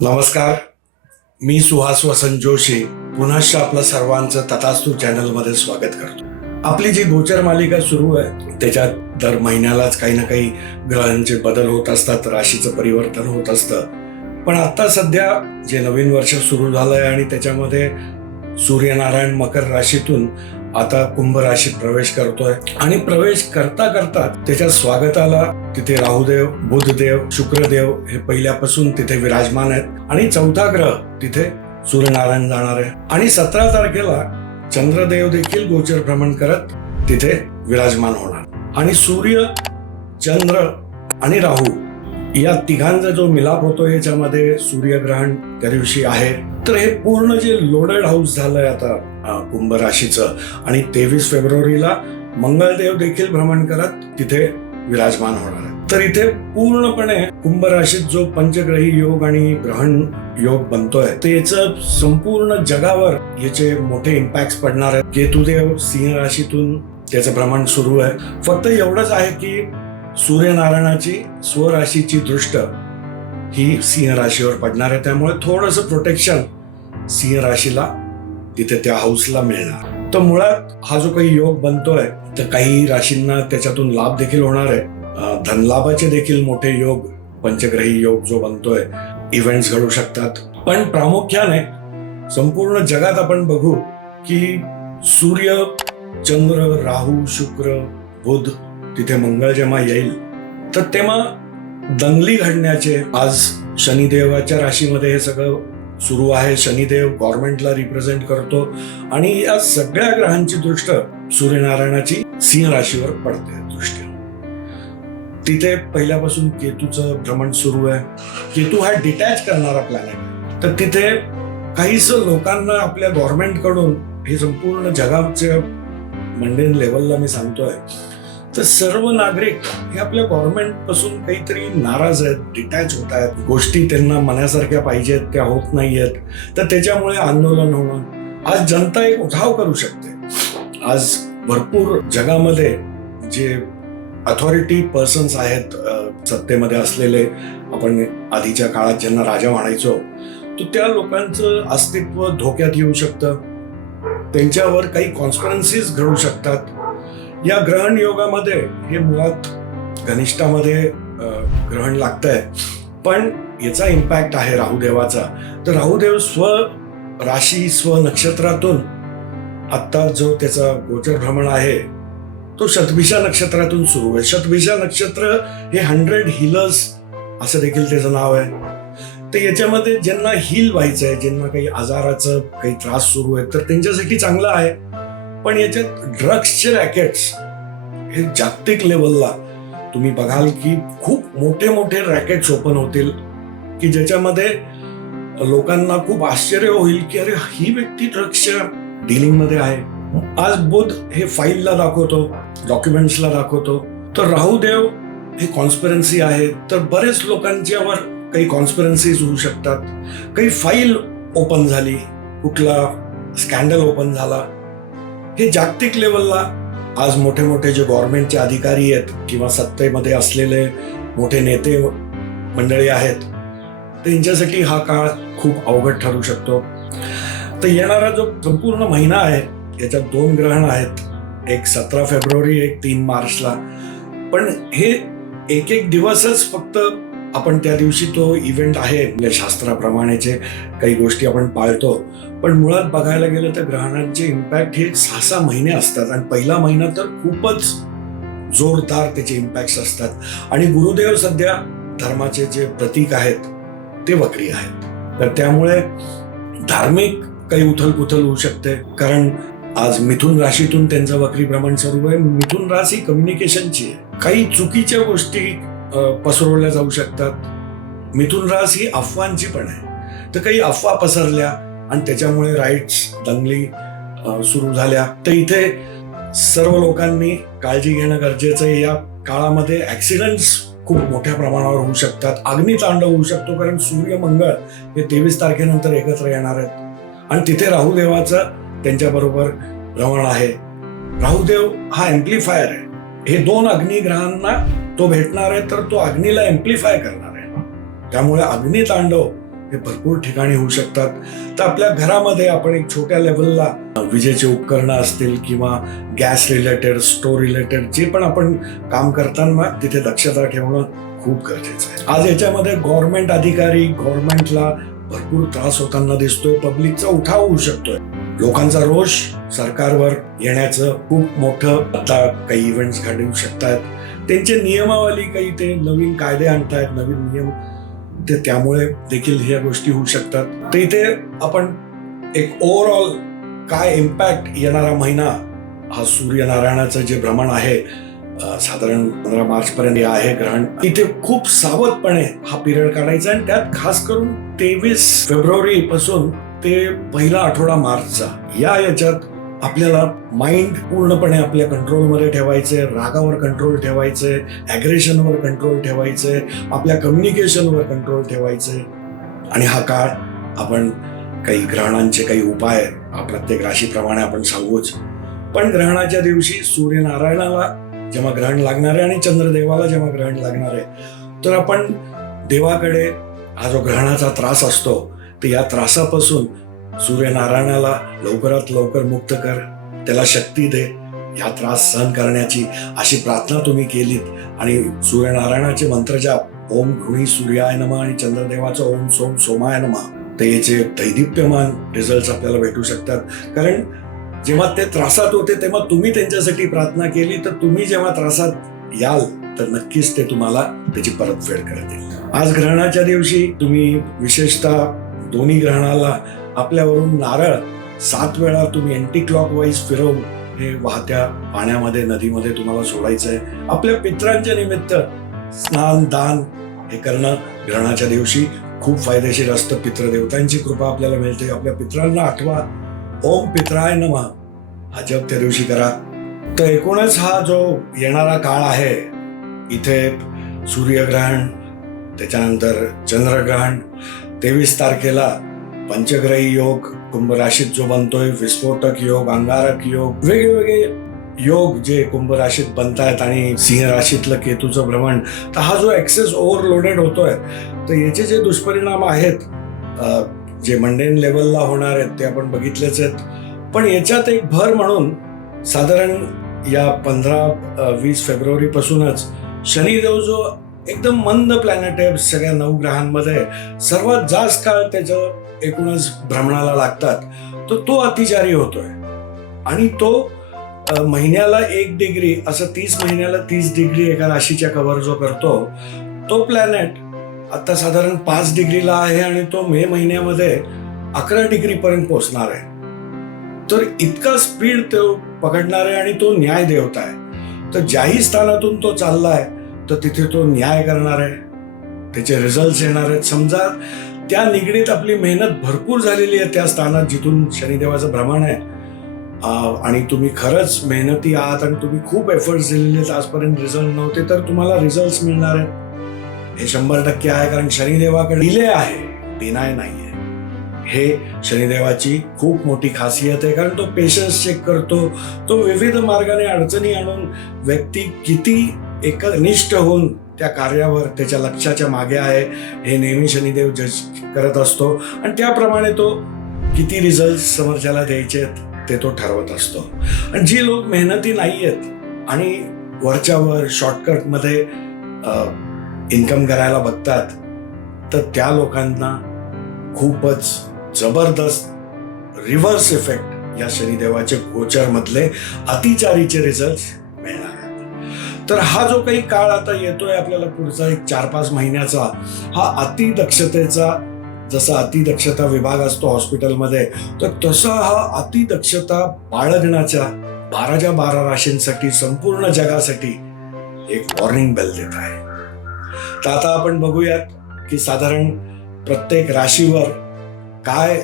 नमस्कार, मी सुहास वसंत जोशी पुनश्च आपलं सर्वांचं तथास्तु चॅनलमध्ये स्वागत करतो. आपली जी गोचर मालिका सुरू आहे त्याच्यात दर महिन्यालाच काही ना काही ग्रहांचे बदल होत असतात, राशीचं परिवर्तन होत असतं. पण आता सध्या जे नवीन वर्ष सुरू झालंय आणि त्याच्यामध्ये सूर्यनारायण मकर राशीतून आता कुंभ राशीत प्रवेश करतोय आणि प्रवेश करता करता त्याच्या स्वागताला तिथे राहुदेव, बुधदेव, शुक्रदेव हे पहिल्यापासून तिथे विराजमान आहेत आणि चौथा ग्रह तिथे सूर्यनारायण जाणार आहे आणि 17 तारखेला चंद्रदेव देखील गोचर भ्रमण करत तिथे विराजमान होणार आणि सूर्य, चंद्र आणि राहू या तिघांचा जो मिलाप होतो याच्यामध्ये सूर्यग्रहण त्या दिवशी आहे. तर हे पूर्ण जे लोडेड हाऊस झालंय आता कुंभ राशीचं आणि 23 फेब्रुवारीला मंगळदेव देखील भ्रमण करत तिथे विराजमान होणार आहे. तर इथे पूर्णपणे कुंभ राशीत जो पंचग्रही योग आणि ग्रहण योग बनतोय त्याचं संपूर्ण जगावर याचे मोठे इम्पॅक्ट पडणार आहेत. केतुदेव सिंह राशीतून त्याचं भ्रमण सुरू आहे. फक्त एवढंच आहे की सूर्यनारायणाची स्वराशीची दृष्ट ही सिंह राशीवर पडणार आहे, त्यामुळे थोडंसं प्रोटेक्शन सिंह राशीला तिथे त्या हाऊसला मिळणार. तर मुळात हा जो काही योग बनतोय तर काही राशींना त्याच्यातून लाभ देखील होणार आहे. धनलाभाचे देखील मोठे योग, पंचग्रही योग जो बनतोय, इव्हेंट्स घडू शकतात. पण प्रामुख्याने संपूर्ण जगात आपण बघू की सूर्य, चंद्र, राहू, शुक्र, बुध तिथे मंगळ जेव्हा येईल तर तेव्हा दंगली घडण्याचे, आज शनिदेवाच्या राशीमध्ये हे सगळं सुरू आहे. शनिदेव गव्हर्नमेंटला रिप्रेझेंट करतो आणि या सगळ्या ग्रहांची दृष्ट सूर्यनारायणाची सिंह राशीवर पडते. दृष्टी तिथे पहिल्यापासून केतूचं भ्रमण सुरू आहे. केतू हा डिटॅच करणारा प्लॅनेट आहे. तर तिथे काहीच लोकांना आपल्या गव्हर्नमेंट कडून हे संपूर्ण जगाच्या मंडेन लेवलला मी सांगतोय तर सर्व नागरिक हे आपल्या गव्हर्नमेंट पासून काहीतरी नाराज आहेत, डिटॅच होत आहेत. गोष्टी त्यांना मनासारख्या पाहिजेत त्या होत नाहीयेत. तर त्याच्यामुळे आंदोलन होणं, आज जनता एक उठाव करू शकते. आज भरपूर जगामध्ये जे अथॉरिटी पर्सन्स आहेत, सत्तेमध्ये असलेले, आपण आधीच्या काळात ज्यांना राजा म्हणायचो, तर त्या लोकांचं अस्तित्व धोक्यात येऊ शकतं. त्यांच्यावर काही कॉन्स्पिरन्सीज घडू शकतात. या ग्रहण योगामध्ये हे मुळात घनिष्ठामध्ये ग्रहण लागतंय, पण याचा इम्पॅक्ट आहे राहुदेवाचा. तर राहुदेव स्व राशी, स्व नक्षत्रातून आत्ता जो त्याचा गोचर भ्रमण आहे तो शतभिषा नक्षत्रातून सुरू आहे. शतभिषा नक्षत्र हे 100 हिलर्स असं देखील त्याचं नाव आहे. तर याच्यामध्ये ज्यांना हील व्हायचं आहे, ज्यांना काही आजाराचं काही त्रास सुरू आहे तर त्यांच्यासाठी चांगलं आहे. पण याच्यात ड्रग्सचे रॅकेट्स हे जागतिक लेवलला तुम्ही बघाल की खूप मोठे मोठे रॅकेट्स ओपन होतील की ज्याच्यामध्ये लोकांना खूप आश्चर्य होईल की अरे ही व्यक्ती ड्रग्सच्या डीलिंग मध्ये आहे. आज बुध हे फाईलला दाखवतो, डॉक्युमेंट्सला दाखवतो. तर राहुदेव हे कॉन्स्पिरन्सी आहे. तर बरेच लोकांच्यावर काही कॉन्स्पिरन्सीज होऊ शकतात. काही फाईल ओपन झाली, कुठला स्कॅन्डल ओपन झाला, हे जागतिक लेवलला आज मोठे मोठे जे गव्हर्नमेंटचे अधिकारी आहेत किंवा सत्तेमध्ये असलेले मोठे नेते मंडळी आहेत त्यांच्यासाठी हा काळ खूप अवघड ठरू शकतो. तर येणारा जो संपूर्ण महिना आहे याच्यात 2 ग्रहण आहेत, एक 17 फेब्रुवारी, एक 3 मार्चला. पण हे एक दिवसच फक्त आपण त्या दिवशी तो इव्हेंट आहे, म्हणजे शास्त्राप्रमाणेचे काही गोष्टी आपण पाळतो. पण मुळात बघायला गेलं तर ग्रहणांचे इम्पॅक्ट हे 6 महिने असतात आणि पहिला महिना तर खूपच जोरदार त्याचे इम्पॅक्ट असतात. आणि गुरुदेव सध्या धर्माचे जे प्रतीक आहेत ते वक्री आहेत. तर त्यामुळे धार्मिक काही उथलपुथल होऊ शकते. कारण आज मिथुन राशीतून त्यांचं वक्री भ्रमण सुरू आहे. मिथुन राशी कम्युनिकेशनची आहे. काही चुकीच्या गोष्टी पसरवल्या जाऊ शकतात. मिथुन रास ही अफवांची पण आहे. तर काही अफवा पसरल्या आणि त्याच्यामुळे राईट्स, दंगली सुरू झाल्या. तर इथे सर्व लोकांनी काळजी घेणं गरजेचं आहे. या काळामध्ये ऍक्सिडेंट्स खूप मोठ्या प्रमाणावर होऊ शकतात. अग्नितांडव होऊ शकतो, कारण सूर्य, मंगळ हे 23 तारखेनंतर एकत्र येणार आहेत आणि तिथे राहुदेवाचं त्यांच्याबरोबर भ्रमण आहे. राहुदेव हा एम्प्लिफायर आहे. हे 2 अग्निग्रहांना तो भेटणार आहे तर तो अग्नीला एम्प्लिफाय करणार आहे. त्यामुळे अग्नितांडव हे भरपूर ठिकाणी होऊ शकतात. तर आपल्या घरामध्ये आपण एक छोट्या लेवलला विजेचे उपकरणं असतील किंवा गॅस रिलेटेड, स्टोव रिलेटेड जे पण आपण काम करताना तिथे दक्षता ठेवणं खूप गरजेचं आहे. आज याच्यामध्ये गव्हर्नमेंट अधिकारी, गव्हर्नमेंटला भरपूर त्रास होताना दिसतोय. पब्लिकचा उठाव होऊ शकतोय. लोकांचा रोष सरकारवर येण्याचं खूप मोठं आता काही इव्हेंट्स घडू शकतात. त्यांचे नियमावली काही ते नवीन कायदे आणतायत, नवीन नियम, ते त्यामुळे देखील ह्या गोष्टी होऊ शकतात. तर इथे आपण एक ओव्हरऑल काय इम्पॅक्ट येणारा महिना हा सूर्यनारायणाचं जे भ्रमण आहे साधारण 15 मार्च पर्यंत आहे ग्रहण, इथे खूप सावधपणे हा पिरियड काढायचा आणि त्यात खास करून 23 फेब्रुवारी पासून ते पहिला आठवडा मार्चचा याच्यात आपल्याला माइंड पूर्णपणे आपल्या कंट्रोलमध्ये ठेवायचे, रागावर कंट्रोल ठेवायचे, ॲग्रेशनवर कंट्रोल ठेवायचे, आपल्या कम्युनिकेशनवर कंट्रोल ठेवायचे. आणि हा काळ आपण काही ग्रहणांचे काही उपाय प्रत्येक राशीप्रमाणे आपण सांगूच. पण ग्रहणाच्या दिवशी सूर्यनारायणाला जेव्हा ग्रहण लागणार आहे आणि चंद्रदेवाला जेव्हा ग्रहण लागणार आहे, तर आपण देवाकडे हा जो ग्रहणाचा त्रास असतो तर या त्रासापासून सूर्यनारायणाला लवकरात लवकर मुक्त कर, त्याला शक्ती दे या त्रास सहन करण्याची, अशी प्रार्थना तुम्ही केलीत आणि सूर्यनारायणाचे मंत्रजाप ओम घृणी सूर्याय नमः आणि चंद्रदेवाचा ओम सोम सोमाय नमः, तर याचे दैदिप्यमान रिझल्ट आपल्याला भेटू शकतात. कारण जेव्हा ते त्रासात होते तेव्हा तुम्ही त्यांच्यासाठी प्रार्थना केली, तर तुम्ही जेव्हा त्रासात याल तर नक्कीच ते तुम्हाला त्याची परतफेड करतील. आज ग्रहणाच्या दिवशी तुम्ही विशेषतः दोन्ही ग्रहणाला आपल्यावरून नारळ 7 वेळा तुम्ही अँटी क्लॉकवाईज फिरवून हे वाहत्या पाण्यामध्ये, नदीमध्ये तुम्हाला सोडायचंय. आपल्या पित्रांच्या निमित्त स्नान दान हे करणं ग्रहणाच्या दिवशी खूप फायदेशीर असतं. पितृदेवतांची कृपा आपल्याला मिळते. आपल्या पित्रांना आठवा, ओम पित्राय नमः हा जप त्या दिवशी करा. तर एकूणच हा जो येणारा काळ आहे, इथे सूर्यग्रहण, त्याच्यानंतर चंद्रग्रहण, 23 तारखेला पंचग्रही योग कुंभ राशीत जो बनतोय, विस्फोटक योग, अंगारक योग, वेगवेगळे योग जे कुंभ राशीत बनतायत आणि सिंह राशीतलं केतूचं भ्रमण. तर हा जो एक्सेस ओव्हरलोडेड होतोय, तर याचे जे दुष्परिणाम आहेत जे मंडेन लेवलला होणार आहेत ते आपण बघितलेच आहेत. पण याच्यात एक भर म्हणून साधारण या 15-20 फेब्रुवारी पासूनच शनिदेव जो एकदम मंद प्लॅनेट आहे सगळ्या 9 ग्रहांमध्ये, सर्वात जास्त काळ त्याचं एकूणच भ्रमणाला लागतात, तर तो अतिचारी होतोय आणि तो महिन्याला 1 डिग्री असं 30 महिन्याला 30 डिग्री एका राशीच्या कव्हर जो करतो, तो प्लॅनेट आता साधारण 5 डिग्रीला आहे आणि तो मे महिन्यामध्ये 11 डिग्री पर्यंत पोहोचणार आहे. तर इतका स्पीड तो पकडणार आहे आणि तो न्याय देवता आहे. तर ज्याही स्थानातून तो चाललाय तर तिथे तो न्याय करणार आहे, त्याचे रिझल्ट येणार आहेत. समजा त्या निगडीत आपली मेहनत भरपूर झालेली आहे त्या स्थानात जिथून शनिदेवाचं भ्रमण आहे आणि तुम्ही खरंच मेहनती आहात आणि तुम्ही खूप एफर्ट्स दिलेले आहेत, आजपर्यंत रिझल्ट नव्हते, तर तुम्हाला रिझल्ट मिळणार आहेत. हे 100% आहे. कारण शनिदेवाकडे डिले आहे, डिनाय नाहीये. हे शनिदेवाची खूप मोठी खासियत आहे. कारण तो पेशन्स चेक करतो. तो विविध मार्गाने अडचणी आणून व्यक्ती किती एकनिष्ठ होऊन त्या कार्यावर त्याच्या लक्षाच्या मागे आहे हे नेहमी शनिदेव जज करत असतो आणि त्याप्रमाणे तो किती रिझल्ट समोरच्याला द्यायचे ते तो ठरवत असतो. आणि जी लोक मेहनती नाही आहेत आणि वरच्यावर शॉर्टकटमध्ये इन्कम करायला बघतात, तर त्या लोकांना खूपच जबरदस्त रिव्हर्स इफेक्ट या शनिदेवाचे गोचर मधले अतिचारीचे रिझल्ट मिळणार आहेत. तर हा जो काही काळ आता येतोय आपल्याला पुढचा एक 4-5 महिन्याचा, हा अतिदक्षतेचा, जसा अतिदक्षता विभाग असतो हॉस्पिटलमध्ये, तर तसा हा अतिदक्षता बाळगण्याचा 12 राशींसाठी, संपूर्ण जगासाठी एक वॉर्निंग बेल देत आहे. तर आता आपण बघूयात की साधारण प्रत्येक राशीवर काय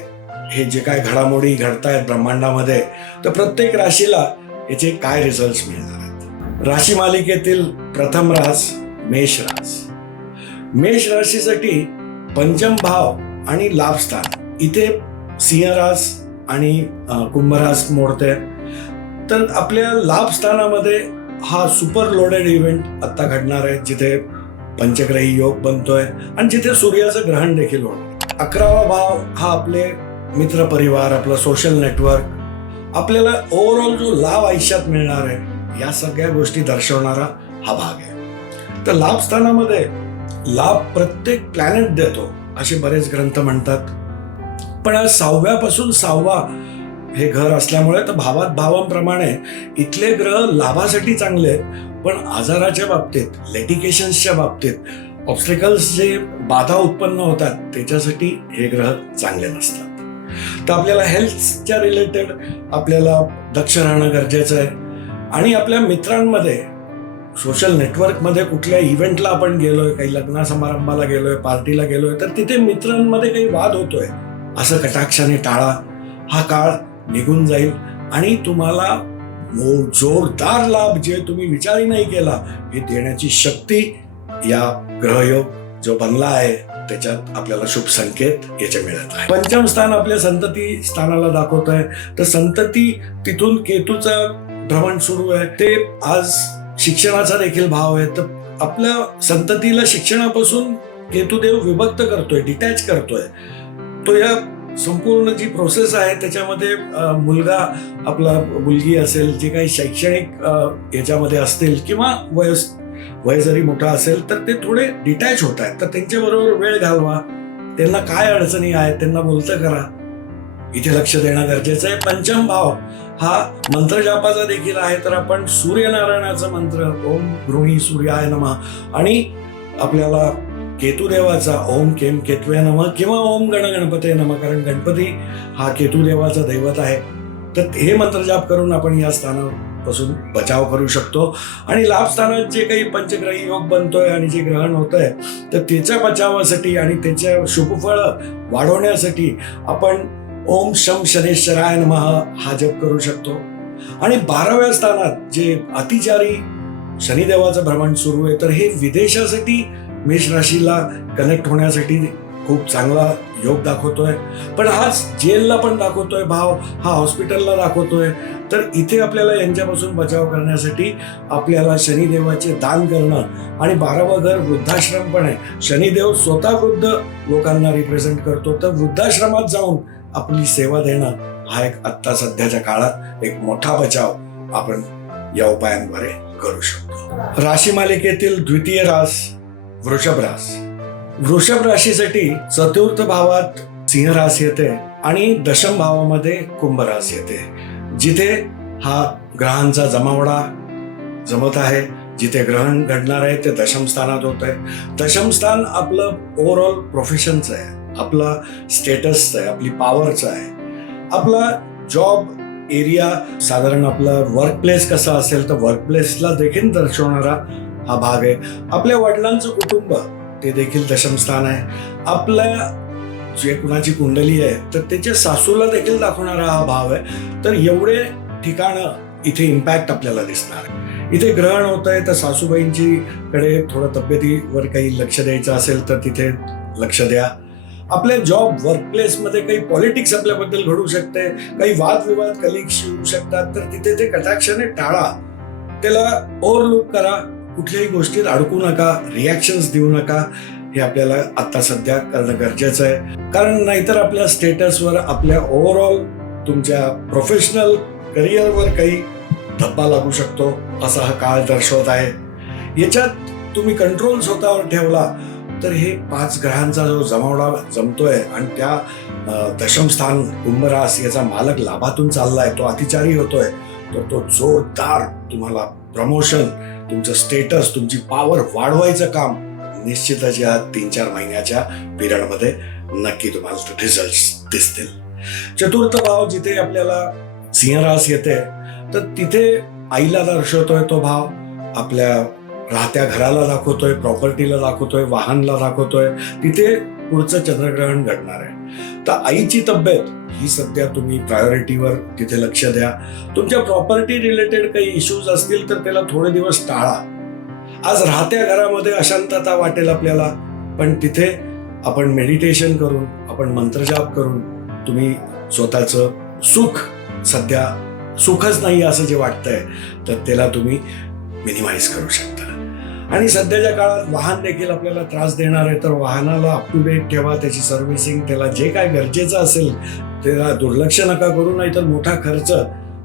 हे जे काय घडामोडी घडतायत ब्रह्मांडामध्ये, तर प्रत्येक राशीला याचे काय रिझल्ट मिळणार आहेत. राशी मालिकेतील प्रथम रास मेष रास. मेष राशीसाठी पंचम भाव आणि लाभस्थान इथे सिंह रास आणि कुंभ रास मोडते. तर आपल्या लाभस्थानामध्ये हा सुपर लोडेड इव्हेंट आता घडणार आहे, जिथे पंचग्रही योग बनतोय आणि जिथे सूर्याचं ग्रहण देखील होणार. 11वा भाव हा आपले मित्र परिवार, आपलं सोशल नेटवर्क, आपल्याला ओव्हरऑल जो लाभ आयुष्यात मिळणार आहे या सगळ्या गोष्टी दर्शवणारा हा भाग आहे. तर लाभ स्थानामध्ये लाभ प्रत्येक प्लॅनेट देतो असे बरेच ग्रंथ म्हणतात. पण आज 6व्यापासून 6वा हे घर असल्यामुळे तर भावात भावांप्रमाणे इथले ग्रह लाभासाठी चांगले आहेत, पण आजाराच्या बाबतीत, लेटिकेशन्सच्या बाबतीत, ऑब्स्टिकल्स जे बाधा उत्पन्न होतात त्याच्यासाठी हे ग्रह चांगले नसतात. तर आपल्याला हेल्थच्या रिलेटेड आपल्याला दक्ष राहणं गरजेचं आहे. आणि आपल्या मित्रांमध्ये, सोशल नेटवर्कमध्ये कुठल्या इव्हेंटला आपण गेलोय, काही लग्न समारंभाला गेलोय, पार्टीला गेलोय, तर तिथे मित्रांमध्ये काही वाद होतोय असं कटाक्षाने टाळा. हा काळ निघून जाईल आणि तुम्हाला जोरदार लाभ जे तुम्ही विचारही नाही केला हे देण्याची शक्ती या ग्रहयोग जो बनला आहे त्याच्यात आपल्याला शुभ संकेत याचे मिळत आहे. पंचम स्थान आपल्या संतती स्थानाला दाखवत आहे. तर संतती तिथून केतूचं भ्रमण सुरू आहे. ते आज शिक्षणाचा देखील भाव आहे. तर आपल्या संततीला शिक्षणापासून केतुदेव विभक्त करतोय, डिटॅच करतोय. तो या संपूर्ण जी प्रोसेस आहे त्याच्यामध्ये मुलगा, आपला मुलगी असेल, जे काही शैक्षणिक याच्यामध्ये असतील किंवा वय जरी मोठा असेल तर ते थोडे डिटॅच होत आहेत. तर त्यांच्याबरोबर वेळ घालवा, त्यांना काय अडचणी आहेत त्यांना बोलतं करा, इथे लक्ष देणं गरजेचं आहे. पंचम भाव हा मंत्र जापाचा देखील आहे. तर आपण सूर्यनारायणाचा मंत्र ओम गृही सूर्याय नमः आणि आपल्याला केतुदेवाचा ओम केम केतवे नमः किंवा ओम गण गणपते नमः, कारण गणपती हा केतुदेवाचा दैवत आहे. तर हे मंत्र जाप करून आपण या स्थानापासून बचाव करू शकतो. आणि लाभ स्थानात जे काही पंचग्रही योग बनतोय आणि जे ग्रहण होत आहे तर त्याच्या बचावासाठी आणि त्याच्या शुभफळ वाढवण्यासाठी आपण ओम शम शनेश्वराय नमः हा जप करू शकतो. आणि 12व्या स्थानात जे अतिचारी शनिदेवाचं भ्रमण सुरू आहे तर हे विदेशासाठी, मेष राशीला कनेक्ट होण्यासाठी खूप चांगला योग दाखवतोय. पण आज जेलला पण दाखवतोय भाव, हा हॉस्पिटलला दाखवतोय. तर इथे आपल्याला यांच्यापासून बचाव करण्यासाठी आपल्याला शनिदेवाचे दान करणं आणि 12वं घर वृद्धाश्रम पण आहे. शनिदेव स्वतः वृद्ध लोकांना रिप्रेझेंट करतो. तर वृद्धाश्रमात जाऊन आपली सेवा देणं हा एक आत्ता सध्याच्या काळात एक मोठा बचाव आपण या उपायांद्वारे करू शकतो. राशी मालिकेतील द्वितीय रास वृषभ रास. वृषभ राशीसाठी चतुर्थ भावात सिंह रास येते आणि दशम भावामध्ये कुंभ रास येते, जिथे हा ग्रहांचा जमावडा जमत आहे. जिथे ग्रहण घडणार आहे ते दशम स्थानात होत आहे. दशम स्थान आपलं ओव्हरऑल प्रोफेशनचं आहे, आपला स्टेटसचं आहे, आपली पॉवरचं आहे, आपला जॉब एरिया, साधारण आपलं वर्क प्लेस कसं असेल तर वर्क प्लेसला देखील दर्शवणारा हा भाग आहे. आपल्या वडिलांचं कुटुंब ते देखील दशम स्थान आहे. आपल्या जे कुणाची कुंडली आहे तर त्याच्या सासूला देखील दाखवणारा हा भाव आहे. तर एवढे ठिकाणं इथे इम्पॅक्ट आपल्याला दिसणार आहे. इथे ग्रहण होत आहे तर सासूबाईंची कडे थोडं तब्येतीवर काही लक्ष द्यायचं असेल तर तिथे लक्ष द्या. आपल्या जॉब वर्क प्लेसमध्ये काही पॉलिटिक्स आपल्याबद्दल घडू शकते, काही वादविवाद कलिग्स येऊ शकतात, तर तिथे ते कटाक्षाने टाळा. त्याला ओव्हरलुक करा, कुठल्याही गोष्टीत अडकू नका, रिॲक्शन्स देऊ नका. हे आपल्याला आता सध्या करणं गरजेचं आहे. कारण नाहीतर आपल्या स्टेटसवर, आपल्या ओव्हरऑल तुमच्या प्रोफेशनल करिअरवर काही धब्बा लागू शकतो असा हा काळ दर्शवत आहे. याच्यात तुम्ही कंट्रोल स्वतःवर ठेवला तर हे 5 ग्रहांचा जो जमावडा जमतोय आणि त्या दशम स्थान कुंभ रास याचा मालक लाभातून चाललाय, तो अतिचारी होतोय, तर तो जोरदार तुम्हाला प्रमोशन, तुमचं स्टेटस, तुमची पॉवर वाढवायचं काम निश्चितच या 3-4 महिन्याच्या पिरियडमध्ये नक्की तुम्हाला रिझल्ट दिसतील. चतुर्थ भाव जिथे आपल्याला सिंह रास येते तर तिथे आईला दर्शवतोय तो भाव, आपल्या राहत्या घराला दाखवतोय, प्रॉपर्टीला दाखवतोय, वाहनला दाखवतोय. तिथे पुढचं चंद्रग्रहण घडणार आहे. तर आईची तब्येत ही सध्या तुम्ही प्रायोरिटीवर तिथे लक्ष द्या. तुमच्या प्रॉपर्टी रिलेटेड काही इश्यूज असतील तर त्याला थोडे दिवस टाळा. आज राहत्या घरामध्ये अशांतता वाटेल आपल्याला, पण तिथे आपण मेडिटेशन करून, आपण मंत्रजाप करून तुम्ही स्वतःचं सुख, सध्या सुखच नाही असं जे वाटतंय तर त्याला तुम्ही मिनिमाइज करू शकता. आणि सध्याच्या काळात वाहन देखील आपल्याला त्रास देणार आहे, तर वाहनाला अप टू डेट ठेवा, त्याची सर्व्हिसिंग, त्याला जे काय गरजेचं असेल त्याला दुर्लक्ष नका करू, नाही तर मोठा खर्च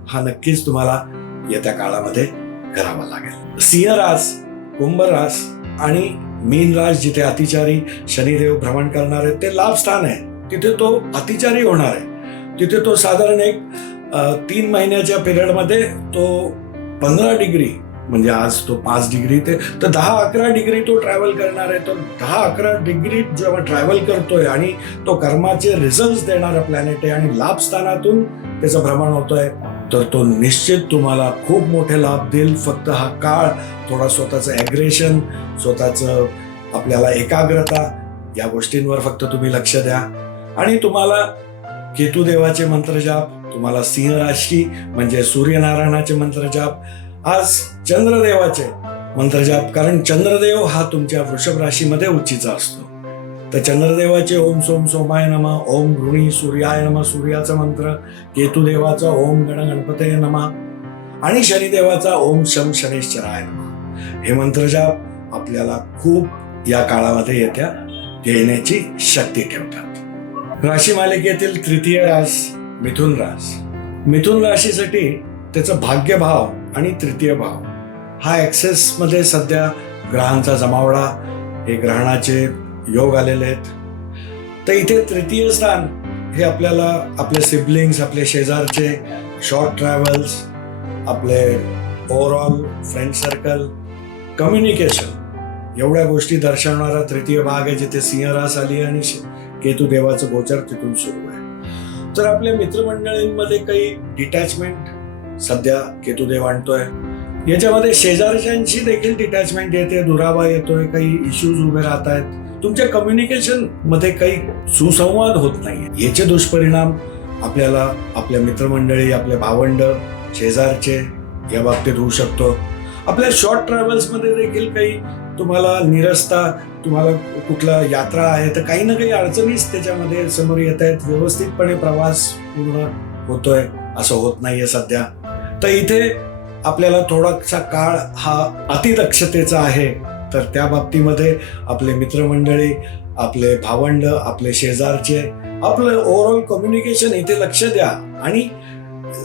हा नक्कीच तुम्हाला येत्या काळामध्ये करावा लागेल. सिंह रास, कुंभ रास आणि मीन रास जिथे अतिचारी शनिदेव भ्रमण करणार आहेत ते लाभ स्थान आहे, तिथे तो अतिचारी होणार आहे. तिथे तो साधारण एक 3 महिन्याच्या पिरियडमध्ये तो 15 डिग्री, म्हणजे आज तो 5 डिग्री ते तर 10-11 डिग्री तो ट्रॅव्हल करणार आहे. तो 10-11 डिग्री जेव्हा ट्रॅव्हल करतोय आणि तो कर्माचे रिझल्ट देणारा प्लॅनेट आहे आणि लाभ स्थानातून त्याचं भ्रमण होतोय, तर तो निश्चित तुम्हाला खूप मोठे लाभ देईल. फक्त हा काळ थोडा स्वतःचं ॲग्रेशन, स्वतःचं आपल्याला एकाग्रता या गोष्टींवर फक्त तुम्ही लक्ष द्या. आणि तुम्हाला केतुदेवाचे मंत्रजाप, तुम्हाला सिंह राशी म्हणजे सूर्यनारायणाचे मंत्रजाप, आज चंद्रदेवाचे मंत्रजाप, कारण चंद्रदेव हा तुमच्या वृषभ राशीमध्ये उच्चीचा असतो. तर चंद्रदेवाचे ओम सोम सोमाय नमः, ओम गृणी सूर्याय नमः सूर्याचा मंत्र, केतुदेवाचा ओम गण गणपतये नमः आणि शनिदेवाचा ओम शम शनेश्चराय नमः. हे मंत्रजाप आपल्याला खूप या काळामध्ये येण्याची शक्ती ठेवतात. राशी मालिकेतील तृतीय रास मिथुन रास. मिथुन राशीसाठी त्याचं भाग्यभाव आणि तृतीय भाव हा ऍक्सेस मध्ये सध्या ग्रहांचा जमावडा, हे ग्रहणाचे योग आलेले आहेत. तर इथे तृतीय स्थान हे आपल्याला आपले सिबलिंग्स, आपले शेजारचे, शॉर्ट ट्रॅव्हल्स, आपले ओव्हरऑल फ्रेंड सर्कल, कम्युनिकेशन एवढ्या गोष्टी दर्शवणारा तृतीय भाग आहे, जिथे सिंह रास आली आणि केतू देवाचं गोचर तिथून सुरू आहे. तर आपल्या मित्रमंडळींमध्ये काही डिटॅचमेंट सध्या केतुदेव आणतोय. याच्यामध्ये शेजारच्यांशी देखील डिटॅचमेंट येते, दुरावा येतोय, काही इश्यूज उभे राहत आहेत, तुमच्या कम्युनिकेशन मध्ये काही सुसंवाद होत नाहीये. याचे दुष्परिणाम आपल्याला आपल्या मित्रमंडळी, आपले भावंड, शेजारचे या बाबतीत होऊ शकतो. आपल्या शॉर्ट ट्रॅव्हल्स मध्ये देखील काही तुम्हाला निरस्ता, तुम्हाला कुठला यात्रा आहे तर काही ना काही अडचणीच त्याच्यामध्ये समोर येत आहेत. व्यवस्थितपणे प्रवास पूर्ण होतोय असं होत नाहीये सध्या. तर इथे आपल्याला थोडासा काळ हा अतिदक्षतेचा आहे. तर त्या बाबतीमध्ये आपले मित्रमंडळी, आपले भावंड, आपले शेजारचे, आपलं ओव्हरऑल कम्युनिकेशन इथे लक्ष द्या. आणि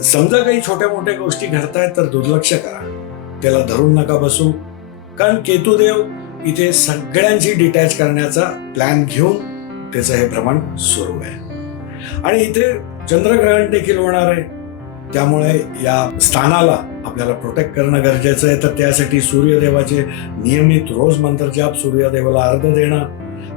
समजा काही छोट्या मोठ्या गोष्टी घडतायत तर दुर्लक्ष करा, त्याला धरून नका बसू, कारण केतुदेव इथे सगळ्यांची डिटॅच करण्याचा प्लॅन घेऊन त्याचं हे भ्रमण सुरू आहे. आणि इथे चंद्रग्रहण देखील होणार आहे, त्यामुळे या स्थानाला आपल्याला प्रोटेक्ट करणं गरजेचं आहे. तर त्यासाठी सूर्यदेवाचे नियमित रोज मंत्रजाप, सूर्यदेवाला अर्घ देणं,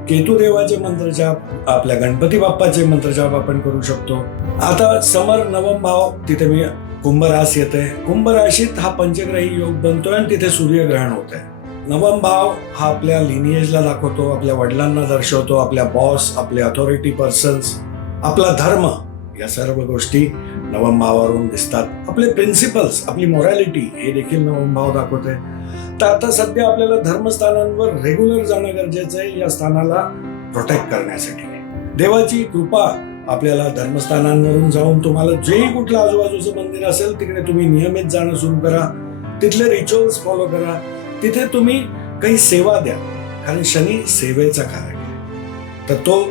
केतुदेवाचे मंत्रजाप, आपल्या गणपती बाप्पाचे मंत्रजाप आपण करू शकतो. आता समर नवम भाव, तिथे मी कुंभ रास येते. कुंभ राशीत हा पंचग्रही योग बनतोय आणि तिथे सूर्यग्रहण होत आहे. नवम भाव हा आपल्या लिनिएजला दाखवतो, आपल्या वडिलांना दर्शवतो, आपल्या बॉस, आपले अथॉरिटी पर्सन्स, आपला धर्म, या सर्व गोष्टी नवम भावावरून दिसतात. आपले प्रिन्सिपल्स, आपली मोरॅलिटी हे देखील नवम भाव दाखवते. तर आता सध्या आपल्याला धर्मस्थानांवर रेग्युलर जाणं गरजेचं आहे, या स्थानाला प्रोटेक्ट करण्यासाठी. देवाची कृपा आपल्याला धर्मस्थानांवरून जाऊन, तुम्हाला जेही कुठलं आजूबाजूचं मंदिर असेल तिकडे तुम्ही नियमित जाणं सुरू करा, तिथले रिच्युअल्स फॉलो करा, तिथे तुम्ही काही सेवा द्या, कारण शनी सेवेचा कारक आहे. तर तो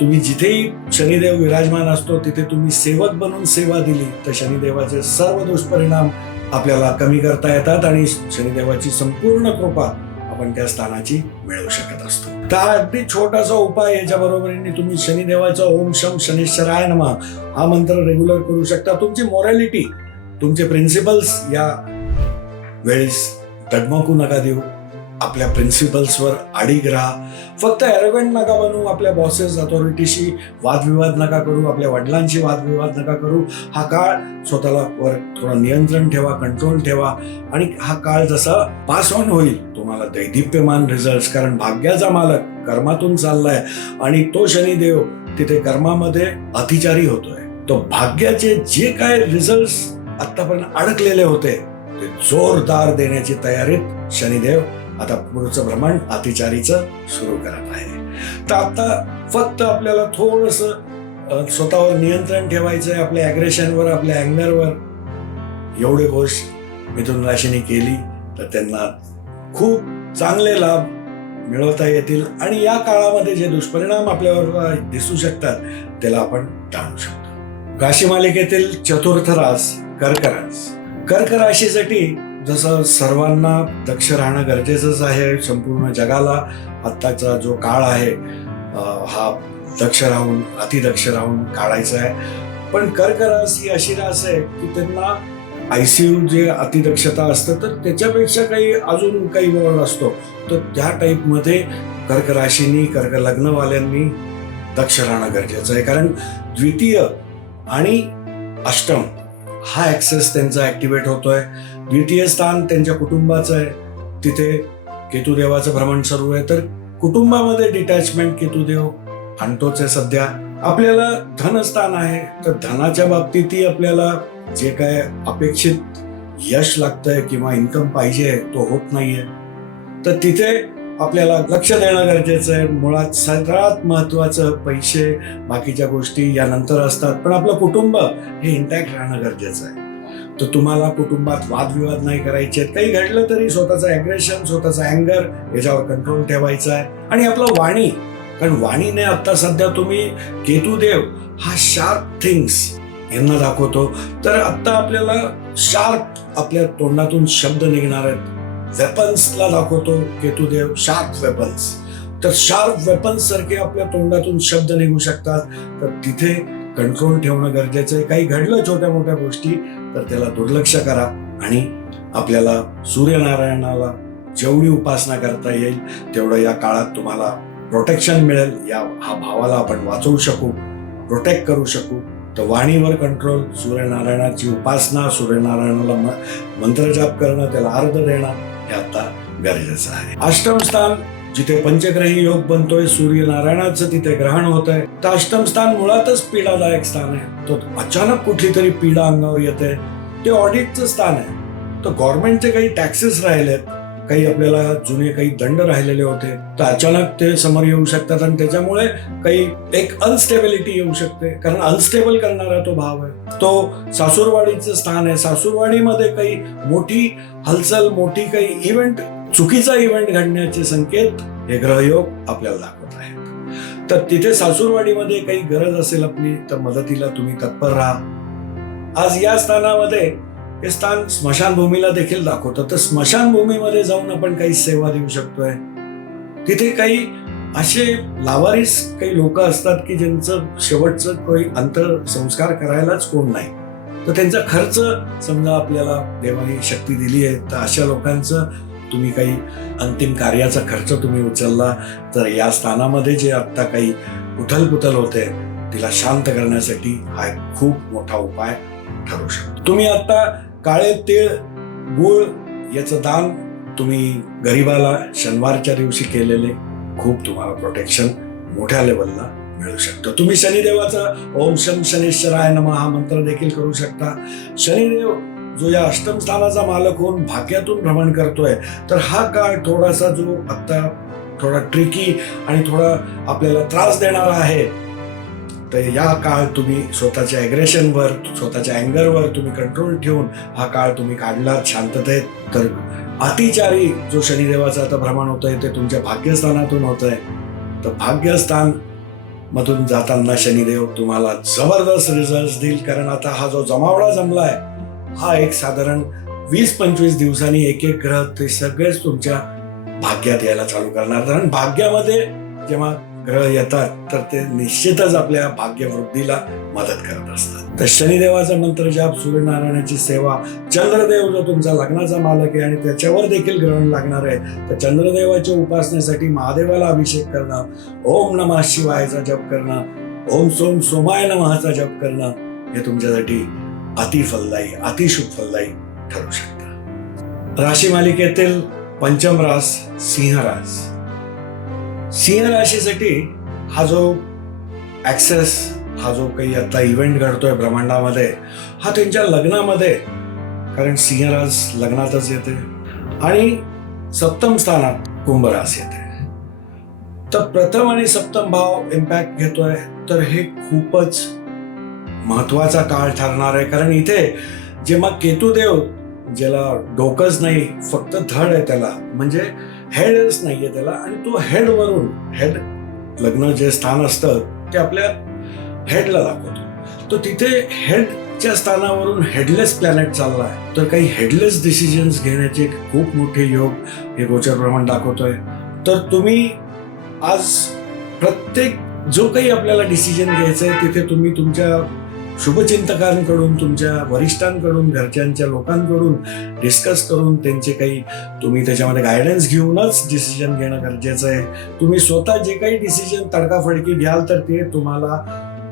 तुम्ही जिथेही शनिदेव विराजमान असतो तिथे तुम्ही सेवक बनून सेवा दिली तर शनिदेवाचे सर्व दुष्परिणाम आपल्याला कमी करता येतात आणि शनिदेवाची संपूर्ण कृपा आपण त्या स्थानाची मिळवू शकत असतो. तर हा अगदी छोटासा उपाय, याच्या बरोबरीने तुम्ही शनिदेवाचा ओम शम शनेश्वराय नमः हा मंत्र रेग्युलर करू शकता. तुमची मोरॅलिटी, तुमचे प्रिन्सिपल्स या वेळेस डगमगू नका देऊ, आपल्या प्रिन्सिपल्सवर अडीग राहा. फक्त ॲरोगंट नका बनू, आपल्या बॉसेस, अथॉरिटीशी वादविवाद नका करू, आपल्या वडिलांशी वादविवाद नका करू. हा काळ स्वतःला वर थोडं नियंत्रण ठेवा, कंट्रोल ठेवा. आणि हा काळ जसा पास ऑन होईल तुम्हाला दैदिप्यमान रिझल्ट, कारण भाग्याचा मालक कर्मातून चाललाय आणि तो शनिदेव तिथे कर्मामध्ये अतिचारी होतोय. तो भाग्याचे जे काय रिझल्ट आतापर्यंत अडकलेले होते ते जोरदार देण्याची तयारीत शनिदेव आता पुढचं भ्रमण अतिचारीचं सुरू करत आहे. तर आता फक्त आपल्याला थोडंसं स्वतःवर नियंत्रण ठेवायचंय, आपल्या ॲग्रेशनवर, आपल्या अँगरवर. एवढी गोष्ट मिथुन राशीने केली तर त्यांना खूप चांगले लाभ मिळवता येतील आणि या काळामध्ये जे दुष्परिणाम आपल्यावर दिसू शकतात त्याला आपण टाळू शकतो. राशी मालिकेतील चतुर्थ रास कर्क रास. कर्क राशीसाठी जसं सर्वांना दक्ष राहणं गरजेचंच आहे, संपूर्ण जगाला आत्ताचा जो काळ आहे हा दक्ष राहून अतिदक्ष राहून काढायचा आहे. पण कर्क रास ही अशी रास आहे की त्यांना ICU जे अतिदक्षता असतं तर त्याच्यापेक्षा काही अजून काही वॉर्ड असतो, तर त्या टाईपमध्ये कर्क राशीनी कर्क लग्नवाल्यांनी दक्ष राहणं गरजेचं आहे. कारण द्वितीय आणि अष्टम हा ऍक्सेस त्यांचा ऍक्टिव्हेट होतोय. द्वितीय स्थान त्यांच्या कुटुंबाचं आहे, तिथे केतुदेवाचं भ्रमण सुरू आहे, तर कुटुंबामध्ये डिटॅचमेंट केतुदेव आणतोच आहे सध्या. आपल्याला धनस्थान आहे, तर धनाच्या बाबतीतही आपल्याला जे काय अपेक्षित यश लागतंय किंवा इन्कम पाहिजे तो होत नाहीये, तर तिथे आपल्याला लक्ष देणं गरजेचं आहे. मुळात सगळ्यात महत्वाचं पैसे बाकीच्या गोष्टी यानंतर असतात, पण आपलं कुटुंब हे इंटॅक्ट राहणं गरजेचं आहे. तर तुम्हाला कुटुंबात वादविवाद नाही करायचे, काही घडलं तरी स्वतःचं ॲग्रेशन स्वतःचा अँगर याच्यावर कंट्रोल ठेवायचा आहे. आणि आपलं वाणी, कारण वाणीने आता सध्या तुम्ही केतुदेव हा शार्प थिंग्स यांना दाखवतो, तर आता आपल्याला शार्प आपल्या तोंडातून शब्द निघणार आहेत. वेपन्सला दाखवतो केतुदेव शार्प वेपन्स, तर शार्प वेपन्स सारखे आपल्या तोंडातून शब्द निघू शकतात, तर तिथे कंट्रोल ठेवणं गरजेचं आहे. काही घडलं छोट्या मोठ्या गोष्टी तर त्याला दुर्लक्ष करा आणि आपल्याला सूर्यनारायणाला जेवढी उपासना करता येईल तेवढं या काळात तुम्हाला प्रोटेक्शन मिळेल. हा भावाला आपण वाचवू शकू, प्रोटेक्ट करू शकू. तर वाणीवर कंट्रोल, सूर्यनारायणाची उपासना, सूर्यनारायणाला मंत्रजाप करणं, त्याला अर्घ देणं हे आता गरजेचं आहे. अष्टम स्थान जिथे पंचग्रही योग बनतोय, सूर्यनारायणाचं तिथे ग्रहण होत आहे, तर अष्टम स्थान मुळातच पीडादायक स्थान आहे. तो अचानक कुठली तरी पीडा अंगावर येते, ते ऑडिटचं स्थान आहे. तर गव्हर्नमेंटचे काही टॅक्सेस राहिलेत, काही आपल्याला जुने काही दंड राहिलेले होते, तर अचानक ते समोर येऊ शकतात आणि त्याच्यामुळे काही एक अनस्टेबिलिटी येऊ शकते, कारण अनस्टेबल करणारा तो भाव आहे. तो सासूरवाडीचं स्थान आहे. सासूरवाडीमध्ये काही मोठी हलचल, मोठी काही इव्हेंट, चुकीचा इव्हेंट घडण्याचे संकेत हे ग्रहयोग आपल्याला दाखवत आहेत. तर तिथे सासूरवाडीमध्ये काही गरज असेल आपली तर मदतीला तुम्ही तत्पर राहा. आज या स्थानामध्ये हे स्थान स्मशानभूमीला देखील दाखवतं, तर स्मशानभूमीमध्ये जाऊन आपण काही सेवा देऊ शकतोय. तिथे काही असे लावारिस काही लोक असतात की ज्यांचं शेवटचं काही अंत्यसंस्कार करायलाच कोण नाही, तर त्यांचा खर्च समजा आपल्याला देवाने शक्ती दिली आहे, तर अशा लोकांचं तुम्ही काही अंतिम कार्याचा खर्च तुम्ही उचलला तर या स्थानामध्ये जे आत्ता काही उथलपुथल होते तिला शांत करण्यासाठी हा एक खूप मोठा उपाय ठरू शकतो. तुम्ही आता काळे तीळ, गुळ याचं दान तुम्ही गरीबाला शनिवारच्या दिवशी केलेले खूप तुम्हाला प्रोटेक्शन मोठ्या लेवलला मिळू शकतं. तुम्ही शनिदेवाचा ओम शम शनेश्वराय नमः हा मंत्र देखील करू शकता. शनिदेव जो या अष्टम स्थानाचा मालक होऊन भाग्यातून भ्रमण करतोय, तर हा काळ थोडासा जो आता थोडा ट्रिकी आणि थोडा आपल्याला त्रास देणारा आहे, तर या काळ तुम्ही स्वतःच्या ॲग्रेशनवर, स्वतःच्या अँगरवर तुम्ही कंट्रोल ठेवून हा काळ तुम्ही काढला शांततेत, तर अतिचारी जो शनिदेवाचा आता भ्रमण होतंय ते तुमच्या भाग्यस्थानातून होतंय, तर भाग्यस्थान मधून जाताना शनिदेव तुम्हाला जबरदस्त रिझल्ट देईल. कारण आता हा जो जमावडा जमलाय हा एक साधारण 20-25 दिवसांनी एक एक ग्रह ते सगळेच तुमच्या भाग्यात यायला चालू करणार. कारण भाग्यामध्ये जेव्हा ग्रह येतात तर ते निश्चितच आपल्या भाग्यवृद्धीला मदत करत असतात. तर शनिदेवाचा मंत्र जाप, सूर्यनारायणाची सेवा, चंद्रदेव जो तुमचा लग्नाचा मालक आहे आणि त्याच्यावर देखील ग्रहण लागणार आहे, तर चंद्रदेवाच्या उपासनेसाठी महादेवाला अभिषेक करणं, ओम नमः शिवायचा जप करणं, ओम सोम सोमाय नमःचा जप करणं हे तुमच्यासाठी अतिफलदायी, अतिशुभ फलदायी ठरू शकतं. राशी मालिकेतील पंचम रास सिंह रास. सिंह राशीसाठी हा जो ऍक्सेस, हा जो काही आता इव्हेंट घडतोय ब्रह्मांडामध्ये, हा त्यांच्या लग्नामध्ये, कारण सिंह रास लग्नातच येते आणि सप्तम स्थानात कुंभ रास येते, तर प्रथम आणि सप्तम भाव इम्पॅक्ट घेतोय, तर हे खूपच महत्वाचा काळ ठरणार आहे. कारण इथे जेव्हा केतुदेव, ज्याला डोकंच नाही फक्त धड आहे त्याला, म्हणजे हेडच नाहीये त्याला, आणि तो हेडवरून, हेड लग्न जे स्थान असतं ते आपल्या हेडला दाखवतो, तो तिथे हेडच्या स्थानावरून हेडलेस प्लॅनेट चालला आहे. तर काही हेडलेस डिसिजन्स घेण्याचे खूप मोठे योग हे गोचर प्रमाण दाखवतोय. तर तुम्ही आज प्रत्येक जो काही आपल्याला डिसिजन घ्यायचा आहे तिथे तुम्ही तुमच्या शुभचिंतकांकडून, तुमच्या वरिष्ठांकडून, घरच्यांच्या लोकांकडून डिस्कस करून त्यांचे काही तुम्ही त्याच्यामध्ये गायडन्स घेऊनच डिसिजन घेणं गरजेचं आहे. तुम्ही स्वतः जे काही डिसिजन तडकाफडकी घ्याल तर ते तुम्हाला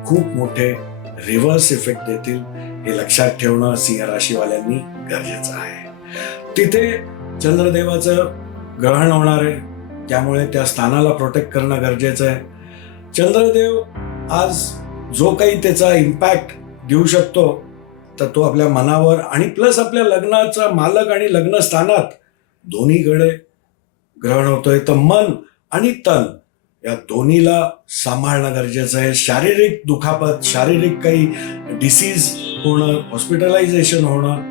खूप मोठे रिव्हर्स इफेक्ट देतील, हे लक्षात ठेवणं सिंह राशीवाल्यांनी गरजेचं आहे. तिथे चंद्रदेवाचं ग्रहण होणार आहे, त्यामुळे त्या स्थानाला प्रोटेक्ट करणं गरजेचं आहे. चंद्रदेव आज जो काही त्याचा इम्पॅक्ट देऊ शकतो तर तो आपल्या मनावर आणि प्लस आपल्या लग्नाचा मालक आणि लग्न स्थानात दोन्हीकडे ग्रहण होतोय. तर मन आणि तन या दोन्हीला सांभाळणं गरजेचं आहे. शारीरिक दुखापत, शारीरिक काही डिसीज होणं, हॉस्पिटलायझेशन होणं,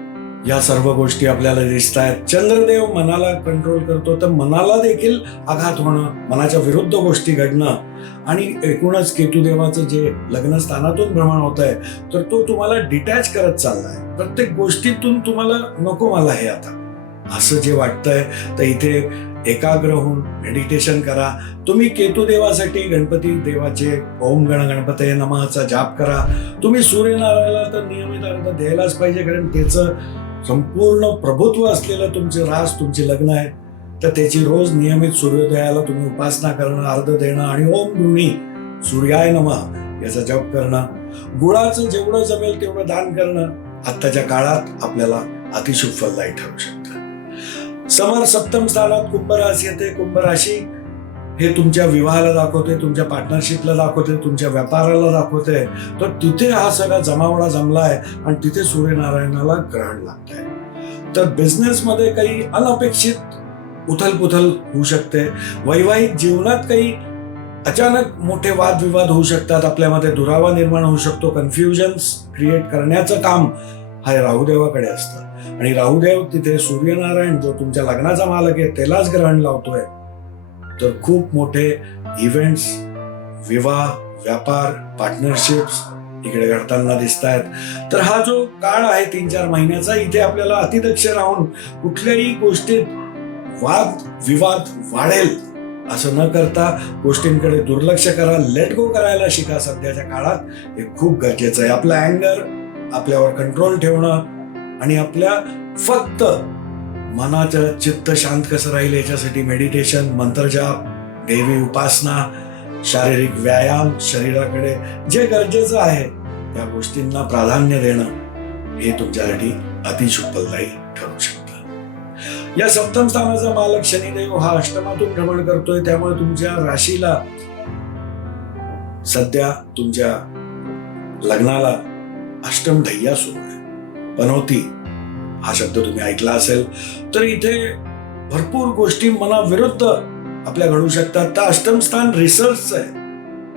या सर्व गोष्टी आपल्याला दिसत आहेत. चंद्रदेव मनाला कंट्रोल करतो, तर मनाला देखील आघात होणं, मनाच्या विरुद्ध गोष्टी घडणं, आणि एकूणच केतुदेवाचं जे लग्नस्थानातून भ्रमण होत आहे तर तो तुम्हाला डिटॅच करत चाललाय. प्रत्येक गोष्टीतून तुम्हाला नको मला हे आता असं जे वाटतंय, तर इथे एकाग्र होऊन मेडिटेशन करा. तुम्ही केतुदेवासाठी गणपती देवाचे ओम गण गणपतये नमःचा जाप करा. तुम्ही सूर्यनारायणाला तर नियमित अर्घ्य द्यायलाच पाहिजे, कारण त्याचं संपूर्ण प्रभुत्व असलेलं तुमचे रास, तुमचे लग्न आहे. तर त्याची रोज नियमित सूर्योदयाला तुम्ही उपासना करणं, अर्घ्य देणं आणि ओम गृणी सूर्याय नमः याचा जप करणं. गुळाचं जेवढं जमेल तेवढं दान करणं आत्ताच्या काळात आपल्याला अतिशुभ फलदायी ठरू शकतं. समर सप्तम स्थानात कुंभ राशी येते. कुंभ राशी हे तुमच्या विवाहाला दाखवते, तुमच्या पार्टनरशिपला दाखवते, तुमच्या व्यापाराला दाखवते. तर तिथे हा सगळा जमावडा जमलाय आणि तिथे सूर्यनारायणाला ग्रहण लागतंय. तर बिझनेसमध्ये काही अनपेक्षित उथलपुथल होऊ शकते. वैवाहिक जीवनात काही अचानक मोठे वादविवाद होऊ शकतात, आपल्यामध्ये दुरावा निर्माण होऊ शकतो. कन्फ्युजन्स क्रिएट करण्याचं काम हा राहुदेवाकडे असतं, आणि राहुदेव तिथे सूर्यनारायण जो तुमच्या लग्नाचा मालक आहे त्यालाच ग्रहण लावतोय. तर खूप मोठे इव्हेंट्स, विवाह, व्यापार, पार्टनरशिप्स इकडे घडताना दिसत आहेत. तर हा जो काळ आहे 3-4 महिन्याचा, इथे आपल्याला अतिदक्ष राहून कुठल्याही गोष्टीत वाद विवाद वाढेल असं न करता गोष्टींकडे दुर्लक्ष करा, लेट गो करायला शिका. सध्याच्या काळात हे खूप गरजेचं आहे. आपलं अँगर, आपल्यावर कंट्रोल ठेवणं आणि आपल्या फक्त मनाचं चित्त शांत कसं राहील याच्यासाठी मेडिटेशन, मंत्रजाप, देवी उपासना, शारीरिक व्यायाम, शरीराकडे जे गरजेचं आहे त्या गोष्टींना प्राधान्य देणं हे तुमच्यासाठी अतिशुभ फलदायी ठरू शकतं. या सप्तम स्थानाचा मालक शनिदेव हा अष्टमातून भ्रमण करतोय, त्यामुळे तुमच्या राशीला सध्या तुमच्या लग्नाला अष्टम ढय्या सुरू आहे. पनौती हा शब्द तुम्ही ऐकला असेल. तर इथे भरपूर गोष्टी मनाविरुद्ध आपल्या घडू शकतात. तर अष्टम स्थान रिसर्चचं आहे.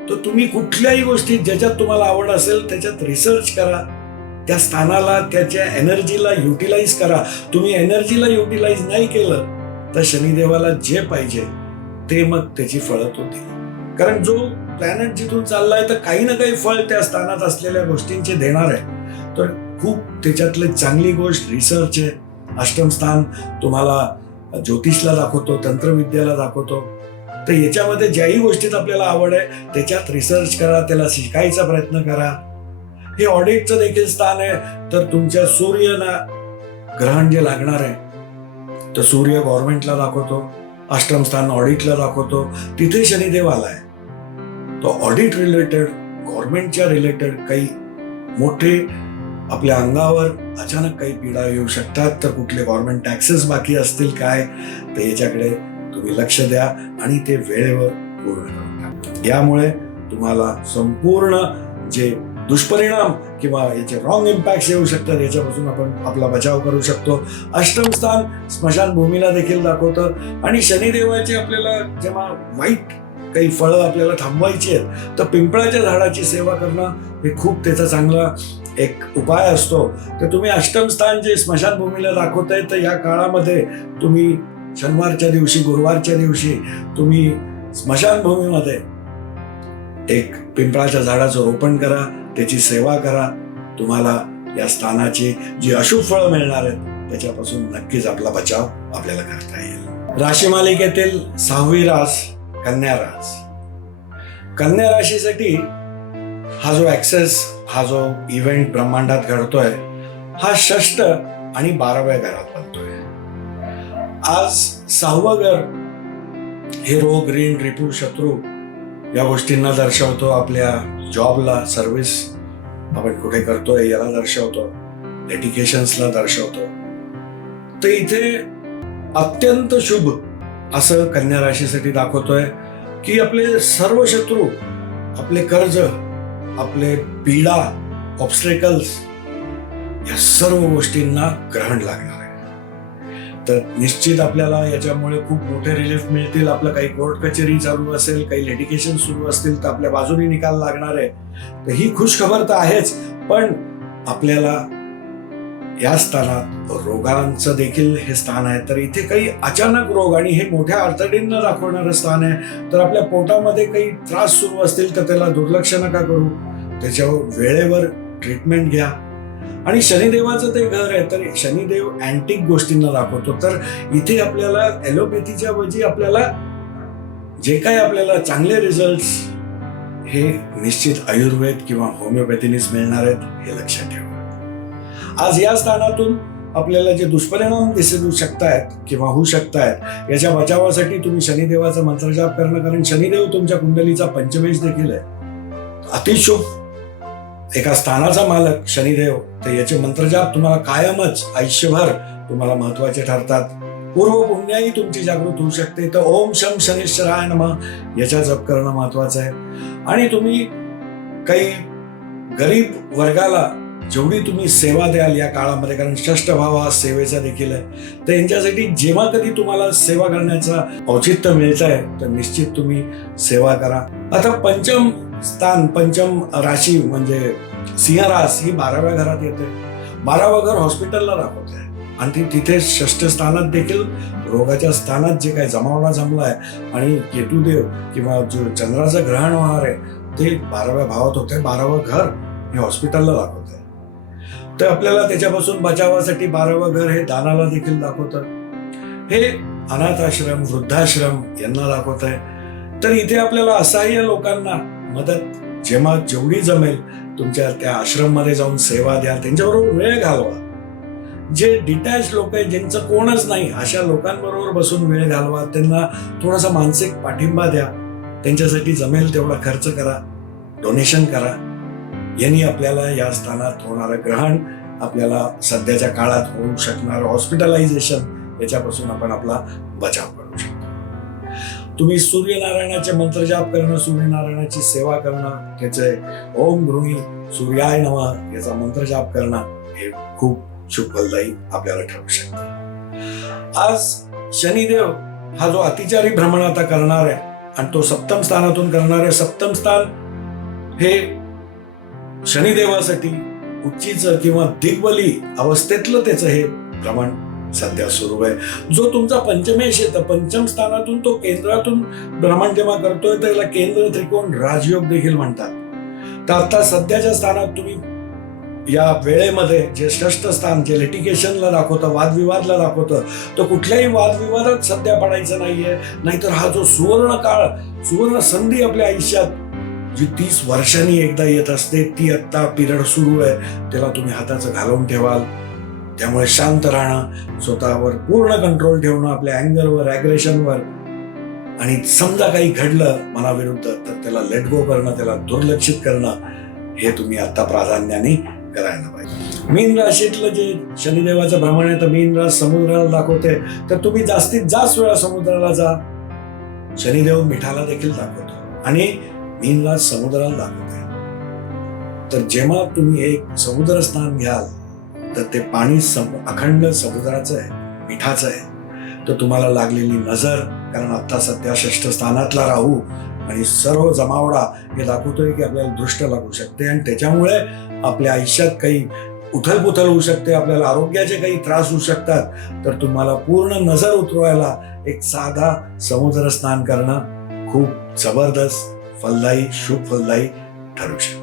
तर तुम्ही कुठल्याही गोष्टीत ज्याच्यात तुम्हाला आवड असेल त्याच्यात रिसर्च करा, त्या स्थानाला, त्याच्या एनर्जीला युटिलाइज करा. तुम्ही एनर्जीला युटिलाइज नाही केलं तर शनिदेवाला जे पाहिजे ते मग त्याची फळं तो देईल. कारण जो प्लॅनेट जिथून चाललाय तर काही ना काही फळ त्या स्थानात असलेल्या गोष्टींचे देणार आहे. तर खूप त्याच्यातली चांगली गोष्ट रिसर्च आहे. अष्टम स्थान तुम्हाला ज्योतिषला दाखवतो, तंत्रविद्याला दाखवतो. तर याच्यामध्ये ज्याही गोष्टीत आपल्याला आवड आहे त्याच्यात रिसर्च करा, त्याला शिकायचा प्रयत्न करा. हे ऑडिटचं देखील स्थान आहे. तर तुमच्या सूर्यना ग्रहण जे लागणार आहे तर सूर्य गव्हर्नमेंटला दाखवतो, अष्टम स्थान ऑडिटला दाखवतो. तिथे शनिदेव आलाय. तो ऑडिट रिलेटेड, गव्हर्नमेंटच्या रिलेटेड काही मोठे आपल्या अंगावर अचानक काही पीडा येऊ शकतात. तर कुठले गव्हर्नमेंट टॅक्सेस बाकी असतील काय, तर याच्याकडे तुम्ही लक्ष द्या आणि ते वेळेवर पूर्ण करा. यामुळे तुम्हाला संपूर्ण जे दुष्परिणाम किंवा याचे रॉंग इम्पॅक्ट येऊ शकतात याच्यापासून आपण आपला बचाव करू शकतो. अष्टम स्थान स्मशानभूमीला देखील दाखवतं, आणि शनिदेवाचे आपल्याला जेव्हा वाईट काही फळं आपल्याला थांबवायची आहेत तर पिंपळाच्या झाडाची सेवा करणं हे खूप त्याचा चांगला एक उपाय असतो. तर तुम्ही अष्टम स्थान जे स्मशानभूमीला दाखवताय तर या काळामध्ये तुम्ही शनिवारच्या दिवशी, गुरुवारच्या दिवशी तुम्ही स्मशानभूमीमध्ये एक पिंपळाच्या झाडाचं रोपण करा, त्याची सेवा करा. तुम्हाला या स्थानाची जी अशुभ फळं मिळणार आहेत त्याच्यापासून नक्कीच आपला बचाव आपल्याला करता येईल. राशी मालिकेतील 6वी रास कन्या रास. कन्या राशीसाठी हा जो ऍक्सेस, हा जो इव्हेंट ब्रह्मांडात घडतोय, हा 6ष्ठ आणि 12व्या घरात बनतोय. आज 6वं घर हे रोग, ऋण, रिपू, शत्रू या गोष्टींना दर्शवतो. आपल्या जॉबला, सर्व्हिस आपण कुठे करतोय याला दर्शवतो, डेडिकेशन्सला दर्शवतो. तर इथे अत्यंत शुभ असं कन्या राशीसाठी दाखवतोय की आपले सर्व शत्रू, आपले कर्ज, आपले पीडा, ऑब्स्टेकल्स या सर्व गोष्टींना ग्रहण लागणार आहे. तर निश्चित आपल्याला याच्यामुळे खूप मोठे रिलीफ मिळतील. आपलं काही कोर्ट कचेरी चालू असेल, काही लिटिगेशन सुरू असतील तर आपल्या बाजूने निकाल लागणार आहे. तर ही खुश खबर तर आहेच, पण आपल्याला या स्थानात रोगांचं देखील हे स्थान आहे. तर इथे काही अचानक रोग आणि हे मोठ्या अडचणींना दाखवणारं स्थान आहे. तर आपल्या पोटामध्ये काही त्रास सुरू असतील तर त्याला दुर्लक्ष नका करू, त्याच्यावर वेळेवर ट्रीटमेंट घ्या. आणि शनिदेवाचं ते घर आहे, तर शनिदेव अँटिक गोष्टींना दाखवतो. तर इथे आपल्याला ॲलोपॅथीच्या ऐवजी आपल्याला जे काही आपल्याला चांगले रिझल्ट्स हे निश्चित आयुर्वेद किंवा होमिओपॅथीनेच मिळणार आहेत, हे लक्षात ठेवा. आज या स्थानातून आपल्याला जे दुष्परिणाम दिसू शकतायत किंवा होऊ शकतायत, याच्या बचावासाठी तुम्ही शनिदेवाचा मंत्रजाप करणं, कारण शनिदेव तुमच्या कुंडलीचा पंचमेश देखील आहे, अतिशुभ एका स्थानाचा मालक शनिदेव. तर याचे मंत्रजाप तुम्हाला कायमच आयुष्यभर तुम्हाला महत्वाचे ठरतात. पूर्व पुण्याही तुमची जागृत होऊ शकते. तर ओम शम शनिश्चराय नमः याचा जप करणं महत्वाचं आहे. आणि तुम्ही काही गरीब वर्गाला जेवढी तुम्ही सेवा द्याल या काळामध्ये, कारण 6ष्ठ भाव हा सेवेचा देखील आहे, तर यांच्यासाठी जेव्हा कधी तुम्हाला सेवा करण्याचं औचित्य मिळत आहे तर निश्चित तुम्ही सेवा करा. आता पंचम स्थान, पंचम राशी म्हणजे सिंह रास ही 12व्या घरात येते. 12वं घर हॉस्पिटलला दाखवत आहे आणि तिथे 6ष्ठ स्थानात देखील रोगाच्या स्थानात जे काही जमावला जमलाय आणि केतुदेव किंवा जो चंद्राचं ग्रहण होणार आहे ते 12व्या भावात होते. 12वं घर हे हॉस्पिटलला दाखवत आहे. तर आपल्याला त्याच्यापासून बचावासाठी 12वं घर हे दानाला देखील दाखवतं. हे अनाथ आश्रम, वृद्धाश्रम यांना दाखवत आहे. तर इथे आपल्याला असहाय्य लोकांना मदत जेव्हा जेवढी जमेल तुमच्या त्या आश्रममध्ये जाऊन सेवा द्या, त्यांच्याबरोबर वेळ घालवा. जे डिटॅच लोक आहेत, ज्यांचं कोणच नाही, अशा लोकांबरोबर बसून वेळ घालवा. त्यांना थोडासा मानसिक पाठिंबा द्या. त्यांच्यासाठी जमेल तेवढा खर्च करा, डोनेशन करा. यांनी आपल्याला या स्थानात होणारं ग्रहण, आपल्याला सध्याच्या काळात होऊ शकणारं हॉस्पिटलायझेशन याच्यापासून आपण आपला बचाव करू शकतो. तुम्ही सूर्यनारायणाचे मंत्रजाप करणं, सूर्यनारायणाची सेवा करणं, त्याचे ओम गृही सूर्याय नमः याचा मंत्रजाप करणं हे खूप शुभ फलदायी आपल्याला ठरू शकते. आज शनिदेव हा जो अतिचारी भ्रमण आता करणार आहे आणि तो 7म स्थानातून करणार आहे. 7म स्थान हे शनिदेवासाठी उच्चीचं किंवा दिग्बली अवस्थेतलं त्याचं हे भ्रमण सध्या सुरू आहे. जो तुमचा पंचमेश येतं, पंचम स्थानातून तो केंद्रातून भ्रमण जेव्हा करतोय त्याला केंद्र त्रिकोण राजयोग देखील म्हणतात. तर आता सध्याच्या स्थानात तुम्ही या वेळेमध्ये जे 6ष्ठ स्थान जे लिटिगेशनला दाखवतं, वादविवादला दाखवतं, तर कुठल्याही वादविवादात सध्या पडायचं नाहीये. नाहीतर हा जो सुवर्ण काळ, सुवर्ण संधी आपल्या आयुष्यात जी 30 वर्षांनी एकदा येत असते, ती आत्ता पिरियड सुरू आहे, त्याला तुम्ही हाताचं घालून ठेवाल. त्यामुळे शांत राहणं, स्वतःवर पूर्ण कंट्रोल ठेवणं, आपल्या अँगरवर, ॲग्रेशनवर. आणि समजा काही घडलं मनाविरुद्ध तर त्याला लेट गो करणं, त्याला दुर्लक्षित करणं हे तुम्ही आता प्राधान्याने करायला पाहिजे. मीन राशीतलं जे शनिदेवाचं भ्रमण आहे, तर मीन रास समुद्राला दाखवते. तर तुम्ही जास्तीत जास्त वेळा समुद्राला जा. शनिदेव मिठाला देखील दाखवतो आणि मीन रास समुद्राला दाखवते. तर जेव्हा तुम्ही एक समुद्र स्नान घ्याल तर ते पाणी अखंड समुद्राचं आहे, मिठाचं आहे. तर तुम्हाला लागलेली नजर, कारण आता सध्या 6ष्ठ स्थानातला राहू आणि सर्व जमावडा हे दाखवतोय की आपल्याला दृष्ट लागू शकते आणि त्याच्यामुळे आपल्या आयुष्यात काही उथलपुथल होऊ शकते, आपल्याला आरोग्याचे काही त्रास होऊ शकतात, तर तुम्हाला पूर्ण नजर उतरवायला एक साधा समुद्र स्नान करणं खूप जबरदस्त फलदायी, शुभ फलदायी ठरू शकतं.